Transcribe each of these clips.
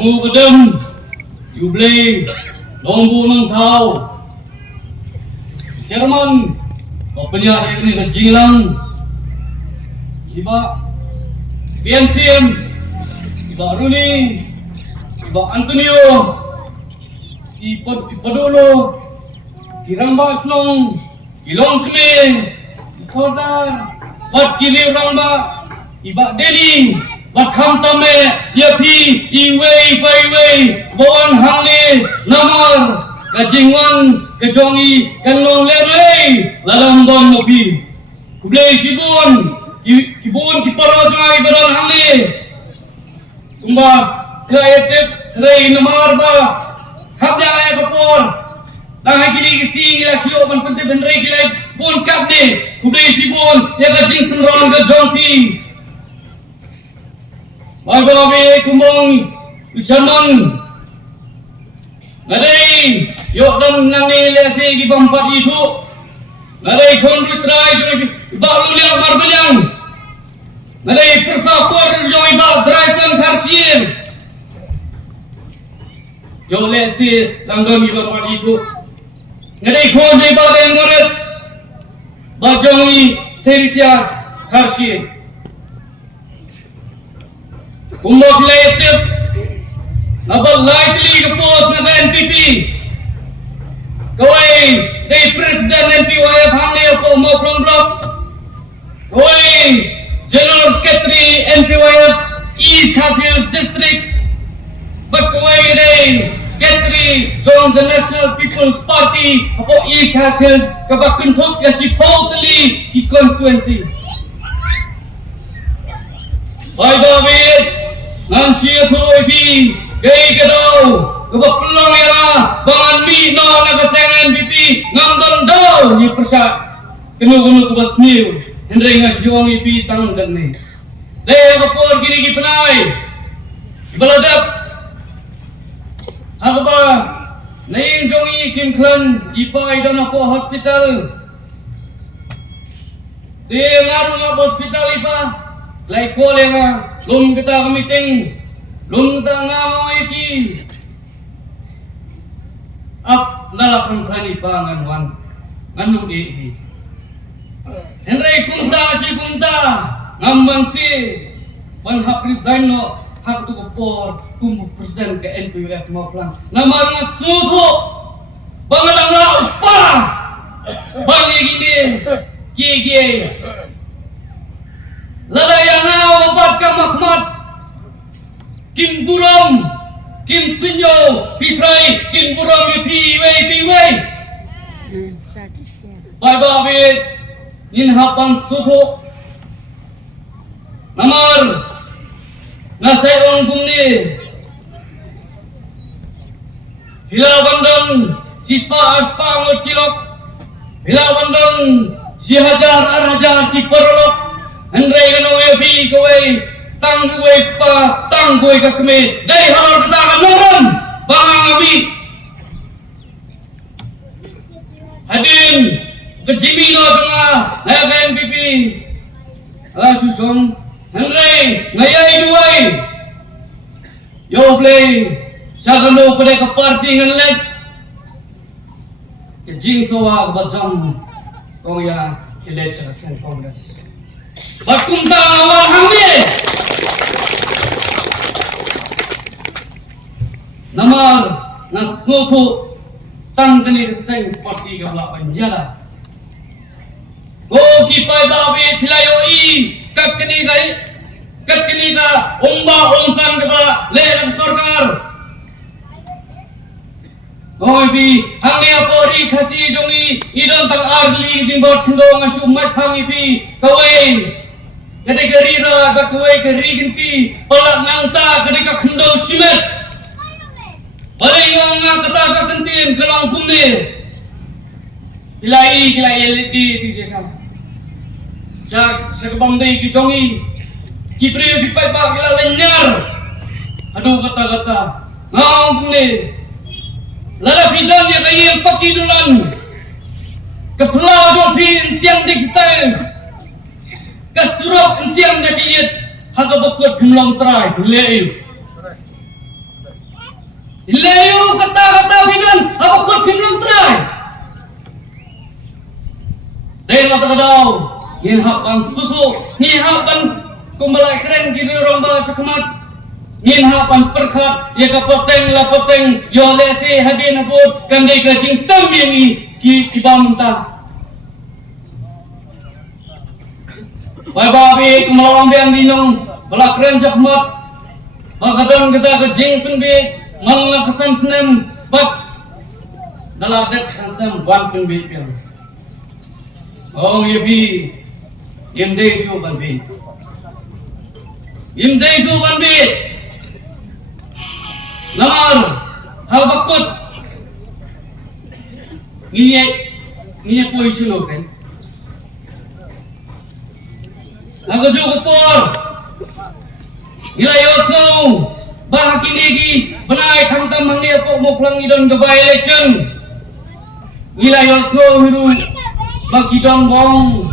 Ngu bedem, Juble, Lombu nang tau. Jerman, kau penyakit ni kejilang. Iba, Biansim, Iba Runi, Iba Antonio, Iba Dolo, Kirang Basnong, Kilong Kme, Kodar, Bat Kiri Ramba, Iba Deli, Bat Khamtame, Yapi, Iwei, Baiwei, Bawan Hangli, Namar, Kajingwan, Kajongi, Kanong Lerlei, Lalam Don Mopi, Kublai Shibun, Kibun Kiparot Ngai Badan Hangli, Kumba, Kaetip, Rei Namar Ba, Habya Ay Kapor, Dahai Kili Kisi, Ila Shio, Ban Pente Ben Rei Kilai, Fon Kapne, Kublai Shibun, Ya Kajing Senrong Kajongpi, Babe Kumbong, Ucanon, Nadai, yok dan nani lesi di bampat itu. Nadai kondu trai ibak luliang marbelang. Nadai persakor jong ibak draisan karsien. Yok lesi langgang di bampat itu. Nadai kondu ibak yang ngores. Bajongi terisia karsien. Kumbak leitip. Abang lightly ke pos na NPP. Kawai dari Presiden NPYF Hangli ako mo from block. Kawai General Secretary NPYF East Khasi District. But kawai dari Secretary from the National People's Party ako East Khasi kabakuntuk ya si totally the constituency. By the way, nanti itu Gay kado, kebab pelong ya, bangan mi no nagasengan pipi, ngamdon daw ni persat, kenu kubas niu, hendray nga siyong ipi tanggan ni. Daya kapor gini gipanay, baladap, agaba, naing jongi kimklan, ipay doon ako hospital. Daya ngaru nga hospital ipa, like kole nga, lum kita kamiting. Luntang ngaway ki up nalakang kani pangan wan anong ihi Henry kunta si kunta ngambang si panhap resign no hak tu kopor kum presiden ke NPWF mau plan nama nga suhu bangalang la upa bangi gini gigi ladayang nga wabat ka Mahmad Kim Buram, Kim Sinyo, Pitrai, Kim Buram, Piwei. Babit, Ninhapan Suto, Namar, Nasayong Bumni, Hilabandang, Sispa Aspa Ngot Kilok, Hilabandang, Sihajar Arhajar Kiparolok, Hendray Ganowe Kawai, Tangguy pa, tangguy ka kami. Dahil halal kita akan naman. Bangang kami. Hadin, kejimino sama naga NPP. Ala susong, Henry, ngayay duway. Yo play, sa gano pada ke party ngelag. Kejing sawa bajang kong ya election sen Congress. Bakumta awal hamil. Namar na suku tangkani reseng parti kabla penjara. Go kipai babe pilayo I kakini ka umba umsan kabla leran sarkar. Go bi hangi apori khasi jongi idon tang arli jimbot kendong asumat kami pi kawai. Kategori ra kawai keri ginti palak nganta ketika kendong simet. Balai yang kata kentin kelang kumne, kilai eliti tiga. Jak sekebamdai kijongi, kipri kipai pak kila lenyar. Aduh kata ngam kumne. Lada bidang yang kaya paki dulan, kepala dopi siang digital, kesurup siang dikiyat, haga bakut gemlang terai dulai. Ilayu kata-kata bidan, apa kau film try? Dari mata kadau, nihapkan susu, nihapkan kumbalai keren kiri romba sakmat. Nginhapan perkat ya ka poteng yo lese hadin abot kandai ka jingtam yang ki bamta babi kemelawang biang dinong balakren jakmat bagadon kita ka jing penbe manga kesan senem bak daladet senem wan penbe piang oh yepi imdei su banbe Lamar, hal bakut. Ini posisi lo kan. Aku juga por. Nilai Oslo, bahak ini lagi benai kantam mangnya pok mau pelang idon ke by election. Nilai Oslo hiru bagi don bong,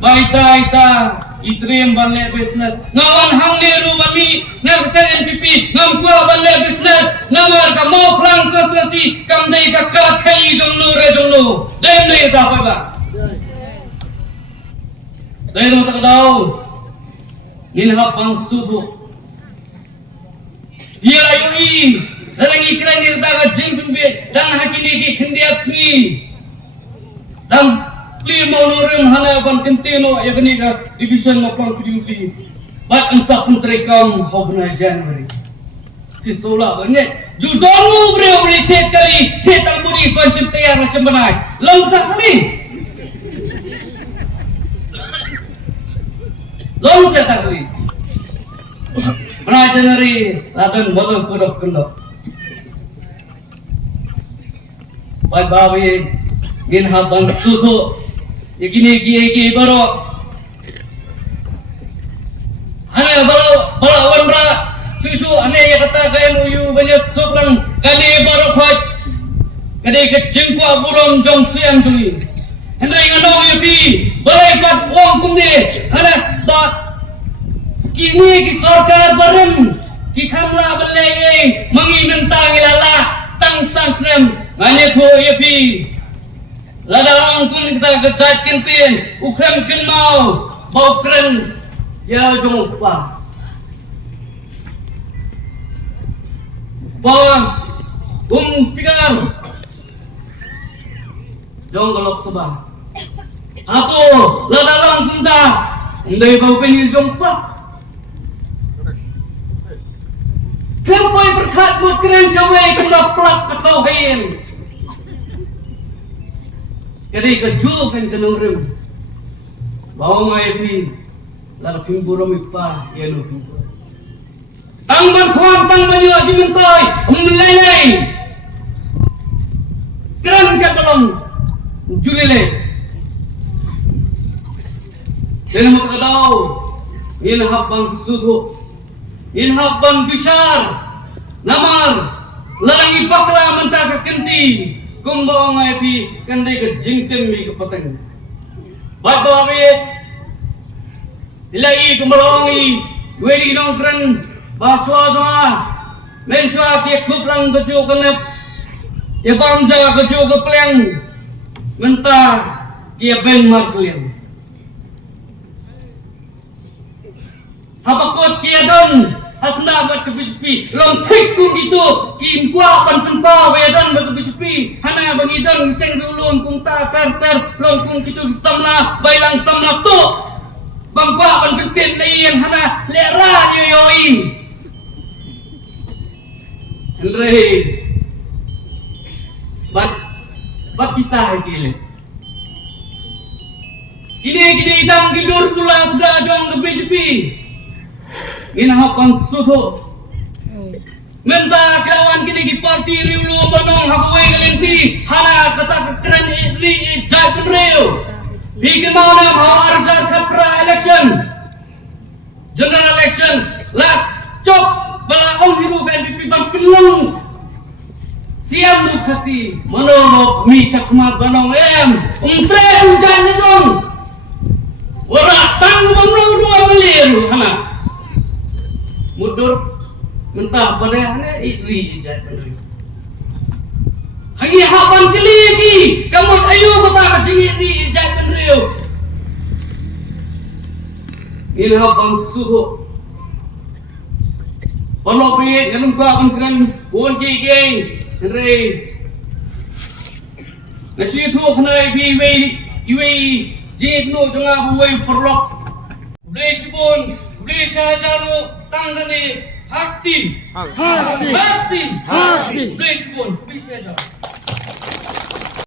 baita Itrim balai business ngawan hang neru bami ngabsen NPP ngam kuah balai business ngamar ka mau pelang ke selasi kam dai ka kai jonglo dem dai ta apa ba dai no tak dau nin hap bang sudu dia ayui dalam ikran ni ta ga jing pimbe dan hakini ki khindiat sni dan lima orang hana ban kentino ya kini ka division of duty bat ansap puntrekam hobna January kisola bane judonu bre thet kali thetam puri swanship tayar macam banai long sa kali mana January ladan bolo purok kendo bat bawi gin habang suhu Iki baru hanya balawan bra susu ane ya kata kaya muyu banyak soplang kali baru khot kali kecing kuah burung jom siang tui henry ngano yupi balai pat uang kumde hana ba kini ki sarkar barem ki khamla balai mangi mentang ilala tang sansnem ngane tho yupi ladang kun kita gejat kintin ukram kenau bau keren ya jong pa bawang pikar jong galok sebah aku ladang kunta ndai bau penil jong pa kampai berkat buat keren cawai kena plak ketau hayin Kali keju kan kenurem, bawa ngaji, lalu pimburam ipa, ya lu pimbur. Tang berkuat, tang baju aji mentai, melalai. Keran ke belum, julile. Jadi mau tahu, ini habang sudu, ini habang besar, namar, larang ipaklah mentah kenti. Kumbang ngaji kandai ke jingtim mi ke peteng. Bapak abe, ilai kumbalongi, dua di nongkren, baswa semua, mensua kia kuplang keju kenep, ia bangja keju kepleng, mentah kia ben marklian. Habakot kia don. Asna buat kepisepi, long tik kum itu, kim kuah pan penpa wedan buat kepisepi, hana bangidon seng dulun kum ta ter long kum itu samna, bailang samna tu, bang kuah pan pentin lain hana lera yoyoi, Andre, bat kita gile, gini idang tidur tulang sudah jong kepisepi. Inhapan sudu menta kawan kini di parti riulu banong hakuai galinti hana kata keren li jai penreo hingga mana harga kapra election general election lah cok bala om hiru NPP bang pilong siam lu kasih manolok mi cakmat banong umtre ujan dong ora tang banong dua melir hana mudur mentah pada hanya itu ijat Hangi hapan kili lagi. Kamu ayo kata kecingit di ijat penriu. Ini hapan suhu. Kalau pihak yang lupa mungkin bukan gigi, Henry. Nasi itu kena iwi jid no jangan buai perlok. Boleh sipun, boleh saja no tangga ni hakti. Boleh sipun, boleh saja.